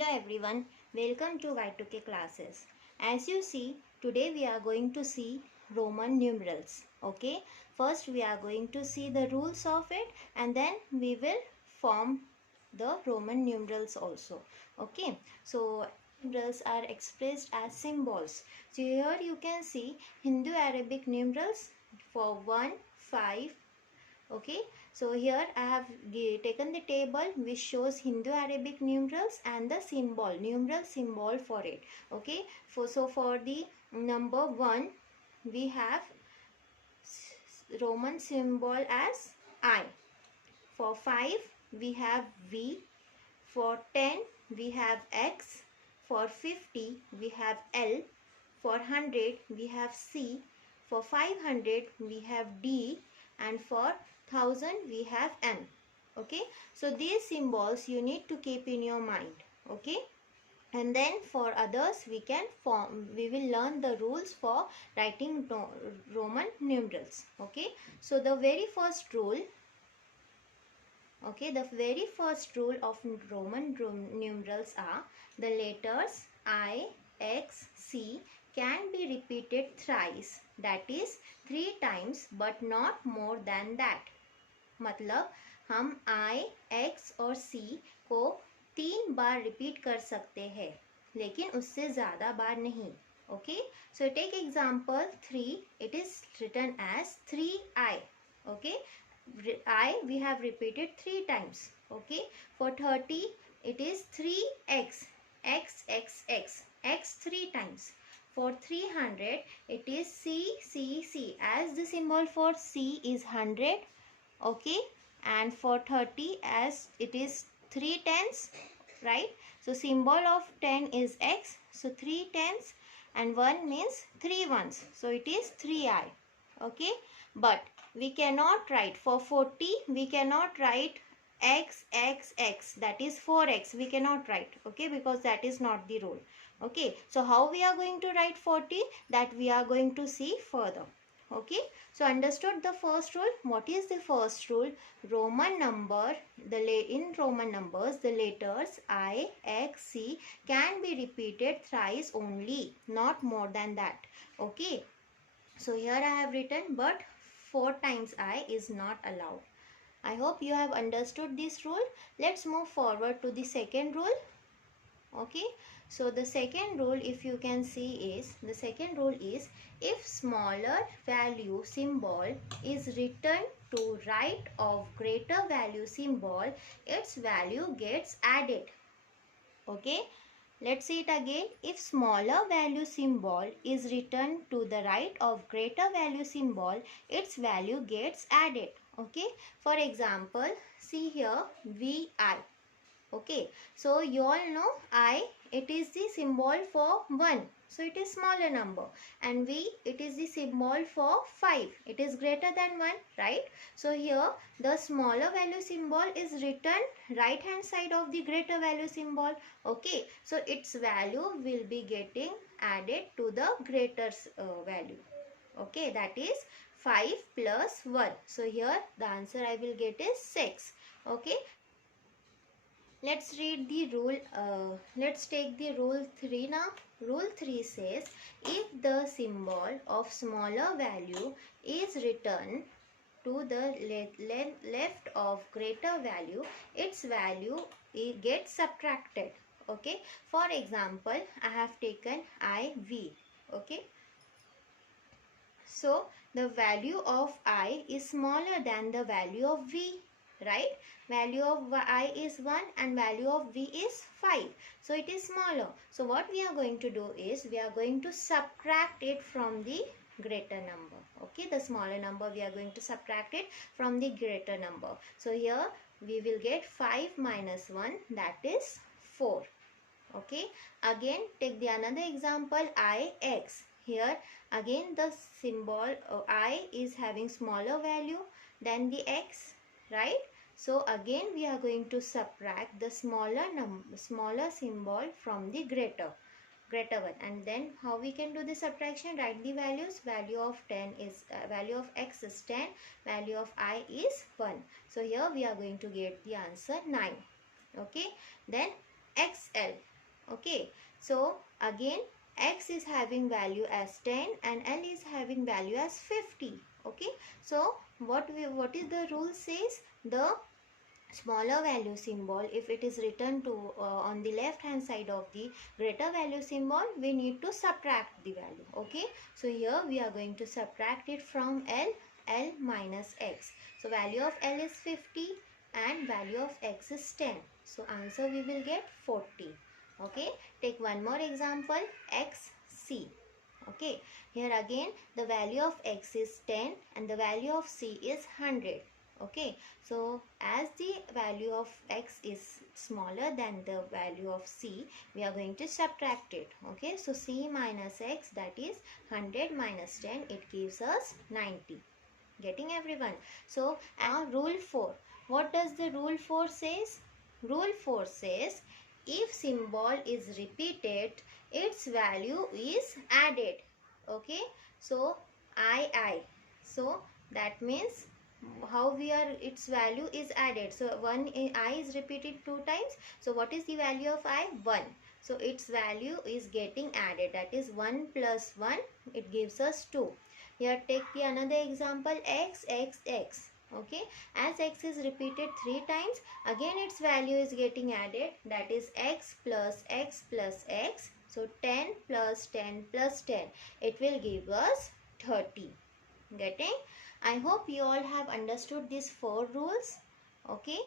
Hello everyone, welcome to Y2K classes. As you see, today we are going to see Roman numerals. Okay, first we are going to see the rules of it and then we will form the Roman numerals also. Okay, so numerals are expressed as symbols. So here you can see Hindu Arabic numerals for 1, 5. Okay, so here I have taken the table which shows Hindu Arabic numerals and the numeral symbol for it. Okay, for the number 1 we have Roman symbol as I. For 5 we have V. For 10 we have X. For 50 we have L. For 100 we have C. For 500 we have D, and for 1000 we have M. Okay, so these symbols you need to keep in your mind. Okay, and then for others we will learn the rules for writing Roman numerals. Okay, so the very first rule of Roman numerals are the letters I, X, C can be repeated thrice, that is 3 times, but not more than that. मतलब हम I, X और C को 3 बार repeat कर सकते हैं, लेकिन उससे ज़्यादा बार नहीं. Okay, so take example 3. It is written as 3I. Okay, I we have repeated 3 times. Okay, for 30 it is 3x, x, x, x, x 3 times. For 300 it is C, C, C, as the symbol for C is 100. Okay, and for 30 as it is 3 tens, right? So symbol of 10 is x, so 3 tens, and 1 means 3 ones, so it is 3I. Okay, but we cannot write for 40, we cannot write x, x, x, that is 4x, we cannot write. Okay, because that is not the rule. Okay, so how we are going to write 40, that we are going to see further. Okay, so understood the first rule. What is the first rule? Roman number, in Roman numbers the letters I, X, C can be repeated thrice only, not more than that. Okay, so here I have written, but 4 times I is not allowed. I hope you have understood this rule. Let's move forward to the second rule. Okay, so the second rule, if you can see, is if smaller value symbol is written to right of greater value symbol, its value gets added. Okay, let's see it again. If smaller value symbol is written to the right of greater value symbol, its value gets added. Okay, for example, see here VI. Okay, so you all know I, it is the symbol for 1, so it is smaller number, and V, it is the symbol for 5, it is greater than 1, right? So here the smaller value symbol is written right hand side of the greater value symbol. Okay, so its value will be getting added to the greater value. Okay, that is 5 plus 1. So here the answer I will get is 6. Okay, let's read the rule. Let's take the rule 3 now. Rule 3 says, if the symbol of smaller value is written to the left of greater value, its value gets subtracted. Okay, for example, I have taken IV. Okay, so the value of I is smaller than the value of V, right? Value of I is 1 and value of V is 5. So it is smaller. So what we are going to do is, we are going to subtract it from the greater number. Okay, the smaller number we are going to subtract it from the greater number. So here we will get 5 minus 1, that is 4. Okay, again take the another example, IX. Here again the symbol I is having smaller value than the X, right? So again we are going to subtract the smaller symbol from the greater one, and then how we can do the subtraction? Write the values. Value of 10 is value of X is 10, value of I is 1. So here we are going to get the answer 9. Okay, then XL. Okay, so again x is having value as 10 and L is having value as 50. Okay, so what is the rule says? The smaller value symbol, if it is written to on the left hand side of the greater value symbol, we need to subtract the value. Okay, so here we are going to subtract it from L minus x. So value of L is 50 and value of x is 10. So answer we will get 40. Okay, take one more example, xc. Okay, here again the value of x is 10 and the value of c is 100. Okay, so as the value of x is smaller than the value of c, we are going to subtract it. Okay, so c minus x, that is 100 minus 10, it gives us 90. Getting everyone? So now rule 4. What does the rule 4 says? Rule 4 says if symbol is repeated, its value is added. Okay, so I. So that means how we are, its value is added. So I is repeated 2 times. So what is the value of I? 1. So its value is getting added, that is 1 plus 1, it gives us 2. Here take the another example, x. Okay, as x is repeated 3 times, again its value is getting added, that is x plus x plus x. So 10 plus 10 plus 10, it will give us 30. Getting? I hope you all have understood these 4 rules. Okay.